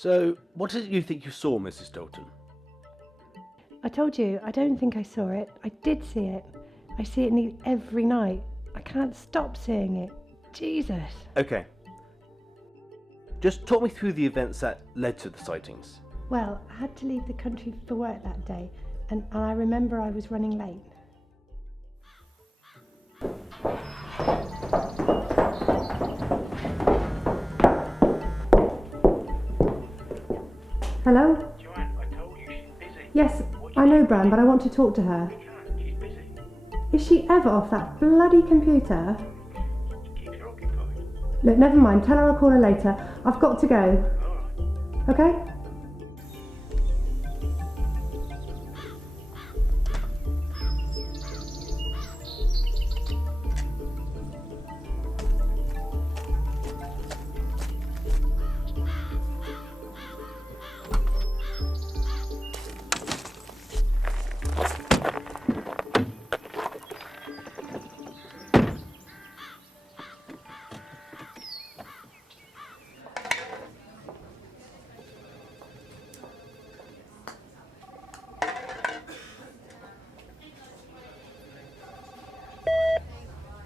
So, what is it you think you saw, Mrs. Dalton? I told you, I don't think I saw it. I did see it. I see it every night. I can't stop seeing it. Jesus. Okay. Just talk me through the events that led to the sightings. Well, I had to leave the country for work that day, and I remember I was running late. Hello? Joanne, I told you she's busy. Yes, I know, Bran, but I want to talk to her. You can't, she's busy. Is she ever off that bloody computer? Keep her occupied. Look, never mind. Tell her I'll call her later. I've got to go. Alright. Okay?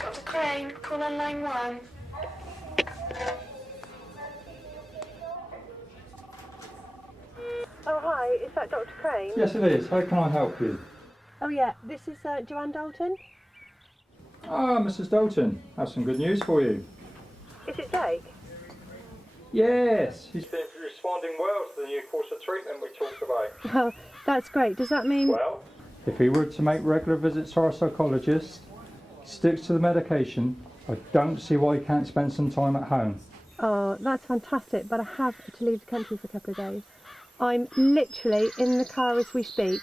Dr. Crane, call on line 1. Oh, hi. Is that Dr. Crane? Yes, it is. How can I help you? Oh, yeah. This is Joanne Dalton. Ah, Mrs. Dalton. I have some good news for you. Is it Jake? Yes, he's been responding well to the new course of treatment we talked about. Oh, that's great. Does that mean... Well, if he were to make regular visits to our psychologist, sticks to the medication, I don't see why he can't spend some time at home. Oh, that's fantastic, but I have to leave the country for a couple of days. I'm literally in the car as we speak.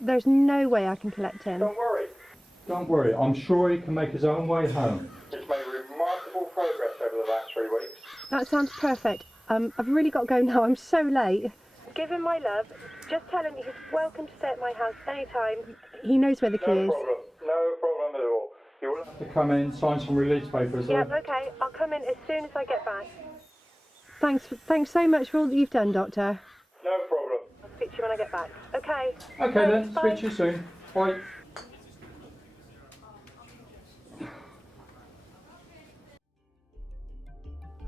There's no way I can collect him. Don't worry. Don't worry. I'm sure he can make his own way home. He's made remarkable progress over the last 3 weeks. That sounds perfect. I've really got to go now. I'm so late. Give him my love. Just tell him he's welcome to stay at my house anytime. He knows where the key is. No problem at all. You will have to come in, sign some release papers. Yep, okay. I'll come in as soon as I get back. Thanks so much for all that you've done, Doctor. No problem. I'll speak to you when I get back. Okay. Okay then, Bye. speak to you soon. Bye.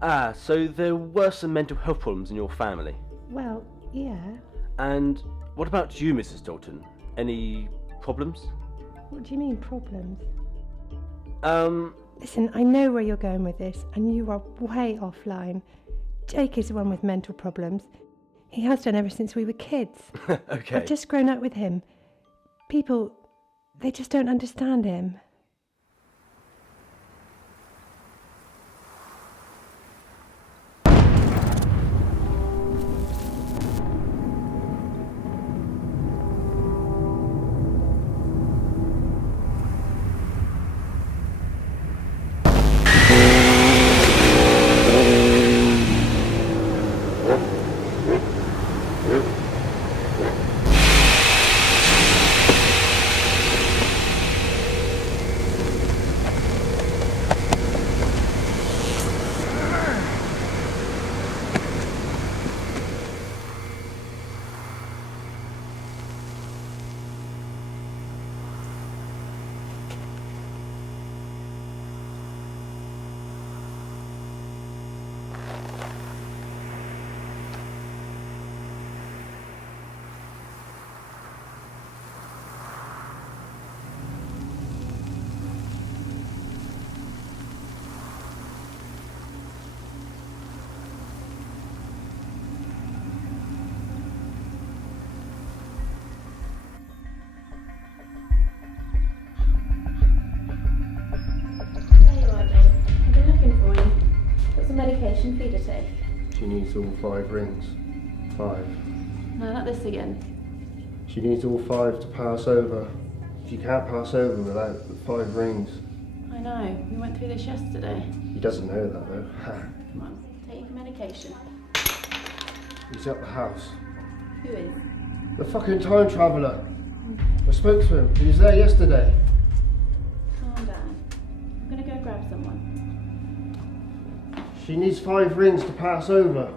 Ah, so there were some mental health problems in your family. Well, yeah. And what about you, Mrs. Dalton? Any problems? What do you mean, problems? Um, Listen, I know where you're going with this, and you are way offline. Jake is the one with mental problems. He has done ever since we were kids. okay. I've just grown up with him. People, they just don't understand him. Medication for you to take. She needs all 5 rings. 5. No, not this again. She needs all 5 to pass over. She can't pass over without the 5 rings. I know, we went through this yesterday. He doesn't know that though. Come on, take your medication. He's at the house. Who is? The fucking time traveller. I spoke to him. He was there yesterday. Calm down. I'm gonna go grab someone. She needs 5 rings to pass over.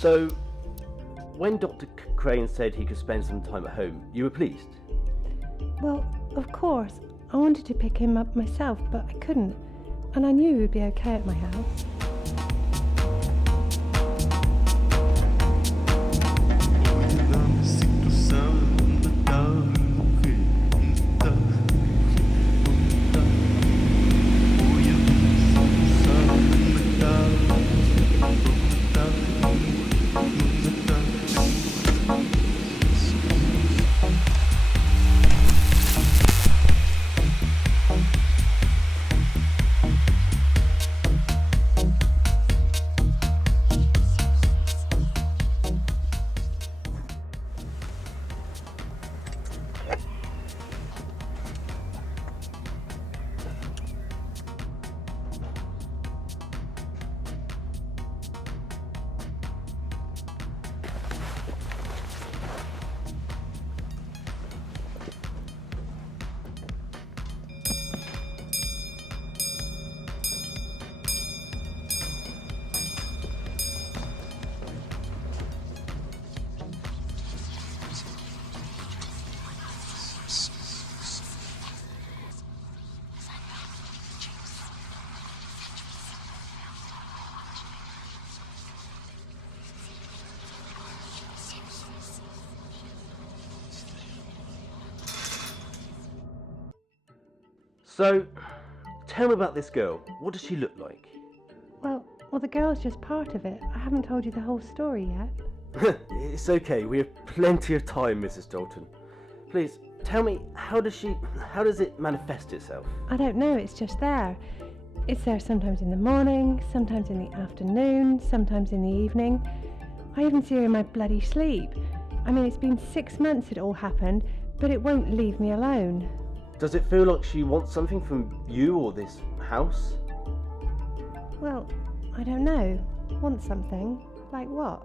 So, when Dr. Crane said he could spend some time at home, you were pleased? Well, of course. I wanted to pick him up myself, but I couldn't. And I knew he would be okay at my house. So, tell me about this girl. What does she look like? Well, the girl's just part of it. I haven't told you the whole story yet. It's okay, we have plenty of time, Mrs. Dalton. Please, tell me, how does it manifest itself? I don't know, it's just there. It's there sometimes in the morning, sometimes in the afternoon, sometimes in the evening. I even see her in my bloody sleep. I mean, it's been 6 months it all happened, but it won't leave me alone. Does it feel like she wants something from you or this house? Well, I don't know. Want something? Like what?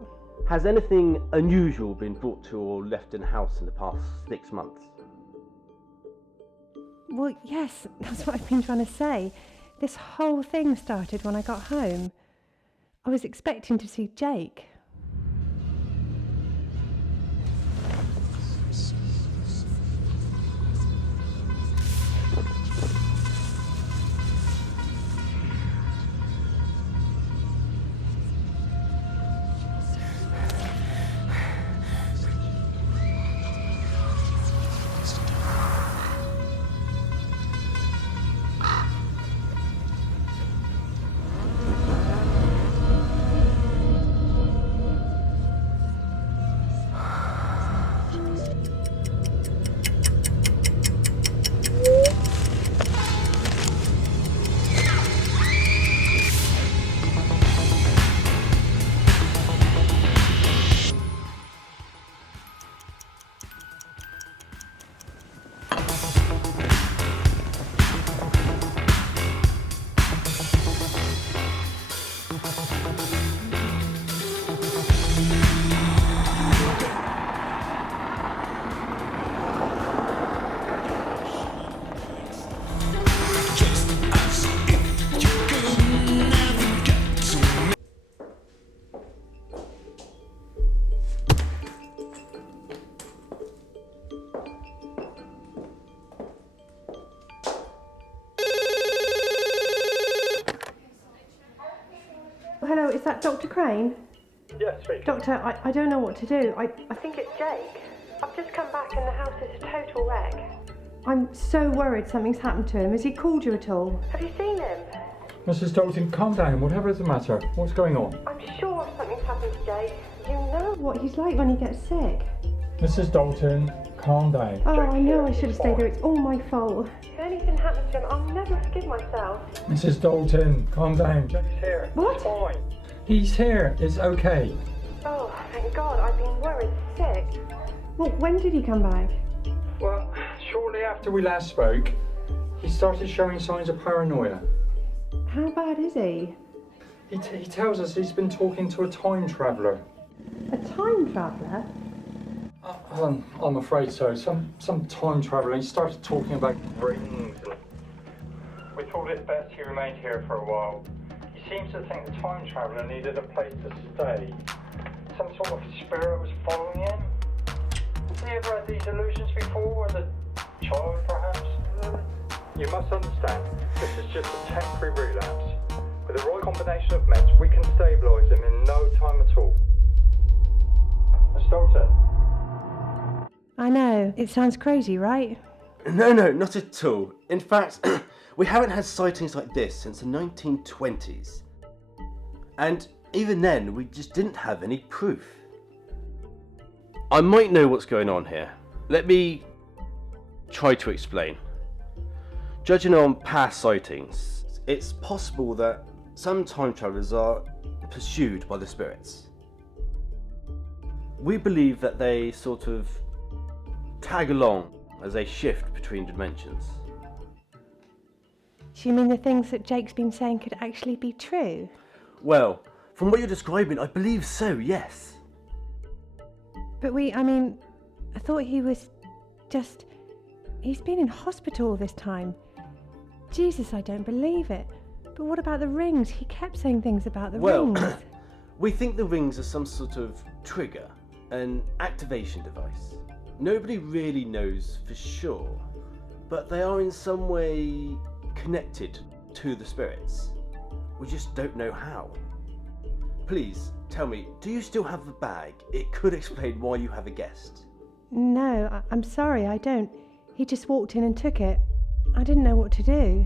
Has anything unusual been brought to or left in the house in the past 6 months? Well, yes, that's what I've been trying to say. This whole thing started when I got home. I was expecting to see Jake. Hello, is that Dr. Crane? Yeah, speaking. Doctor, I don't know what to do. I think it's Jake. I've just come back and the house is a total wreck. I'm so worried something's happened to him. Has he called you at all? Have you seen him? Mrs. Dalton, calm down. Whatever is the matter? What's going on? I'm sure something's happened to Jake. You know what he's like when he gets sick. Mrs. Dalton, calm down. Oh, I know I should have stayed there. It's all my fault. If anything happens to him, I'll never forgive myself. Mrs. Dalton, calm down. Jack's here. What? It's fine. He's here. It's okay. Oh, thank God. I've been worried sick. Well, when did he come back? Well, shortly after we last spoke, he started showing signs of paranoia. How bad is he? He tells us he's been talking to a time traveller. A time traveller? I'm afraid so. Some time traveller. He started talking about rings. We thought it best he remained here for a while. He seems to think the time traveller needed a place to stay. Some sort of spirit was following him. Has he ever had these illusions before, as a child perhaps? You must understand, this is just a temporary relapse. With the right combination of meds, we can stabilise him in no time at all. Miss Dalton. I know. It sounds crazy, right? No, not at all. In fact, we haven't had sightings like this since the 1920s. And even then, we just didn't have any proof. I might know what's going on here. Let me try to explain. Judging on past sightings, it's possible that some time travelers are pursued by the spirits. We believe that they sort of tag along as they shift between dimensions. Do you mean the things that Jake's been saying could actually be true? Well, from what you're describing, I believe so, yes. But I thought he was just... He's been in hospital all this time. Jesus, I don't believe it. But what about the rings? He kept saying things about the rings. We think the rings are some sort of trigger, an activation device. Nobody really knows for sure, but they are in some way connected to the spirits. We just don't know how. Please, tell me, do you still have the bag? It could explain why you have a guest. No, I'm sorry, I don't. He just walked in and took it. I didn't know what to do.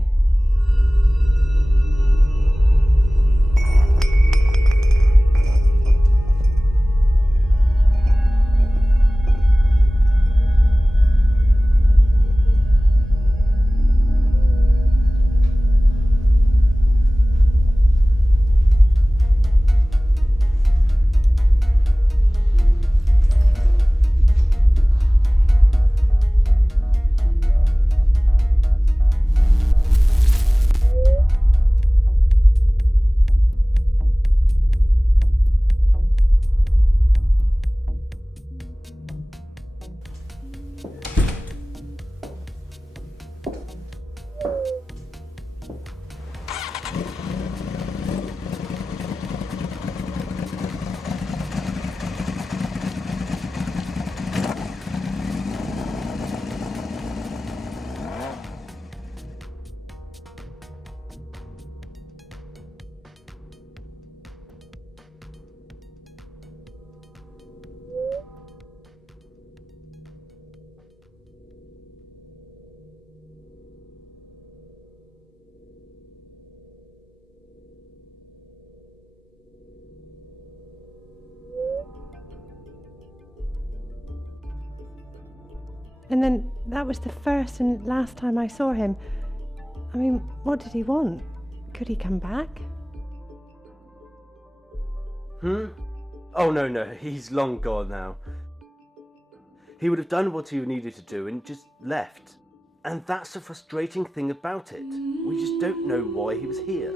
And then that was the first and last time I saw him. What did he want? Could he come back? Oh no, he's long gone now. He would have done what he needed to do and just left. And that's the frustrating thing about it. We just don't know why he was here.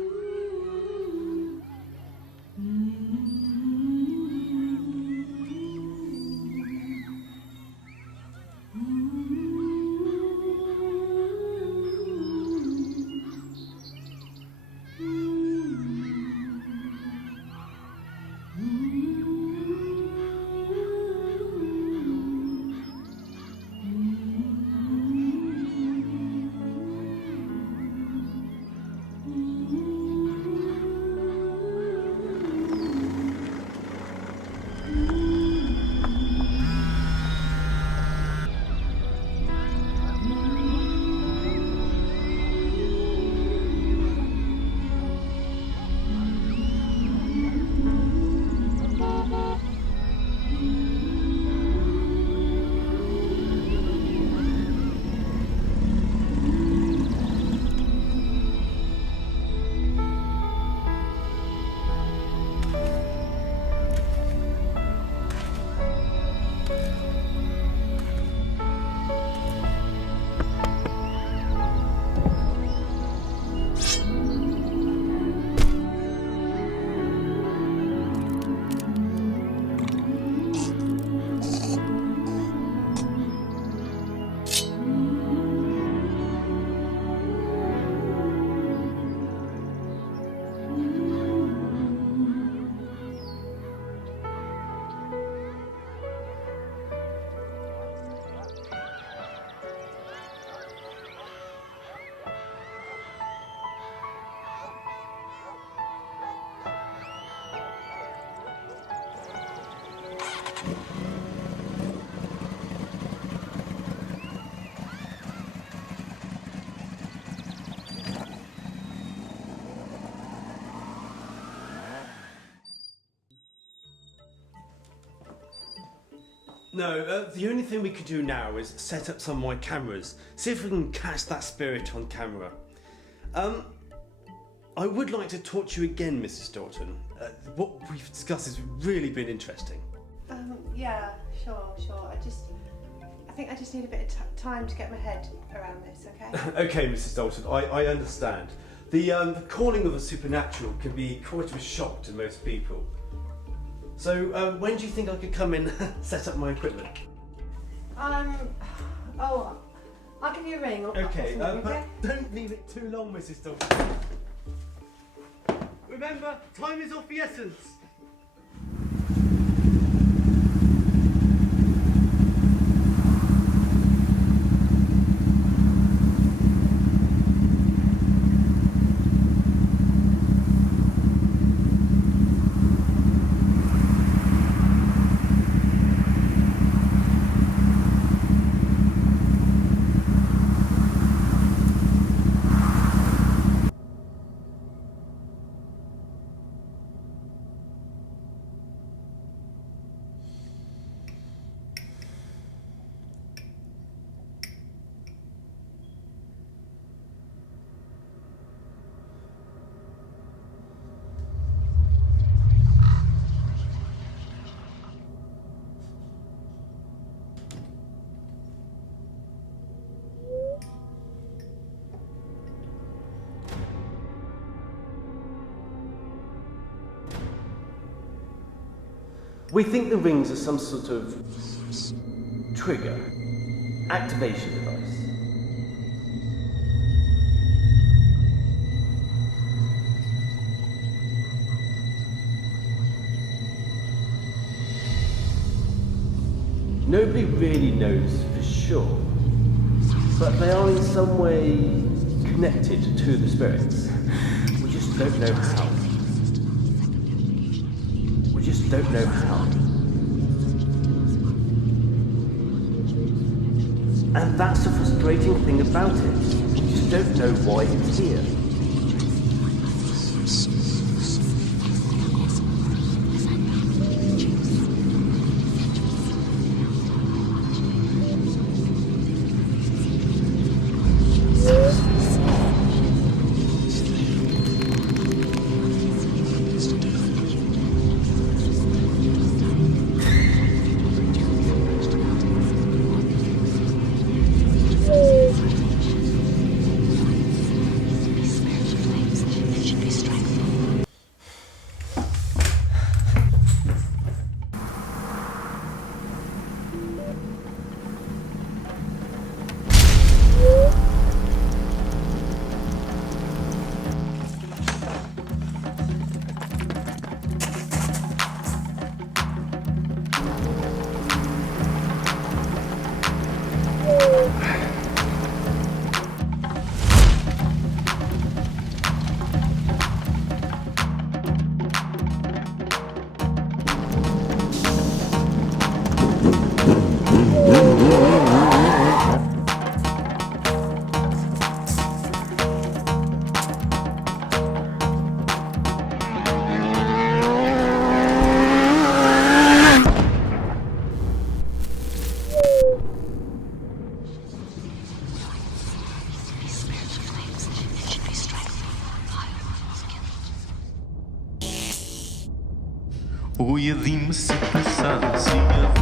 No, the only thing we can do now is set up some of my cameras, see if we can catch that spirit on camera. I would like to talk to you again, Mrs. Dalton. What we've discussed has really been interesting. Yeah, sure. I think I just need a bit of time to get my head around this, okay? Okay, Mrs. Dalton, I understand. The calling of the supernatural can be quite a shock to most people. So, when do you think I could come in and set up my equipment? I'll give you a ring. Okay, but don't leave it too long, Mrs. Dalton. Remember, time is of the essence. We think the rings are some sort of trigger, activation device. Nobody really knows for sure, but they are in some way connected to the spirits. We just don't know how. Just don't know how. And that's the frustrating thing about it. We just don't know why it's here. Oi, dime se passado, se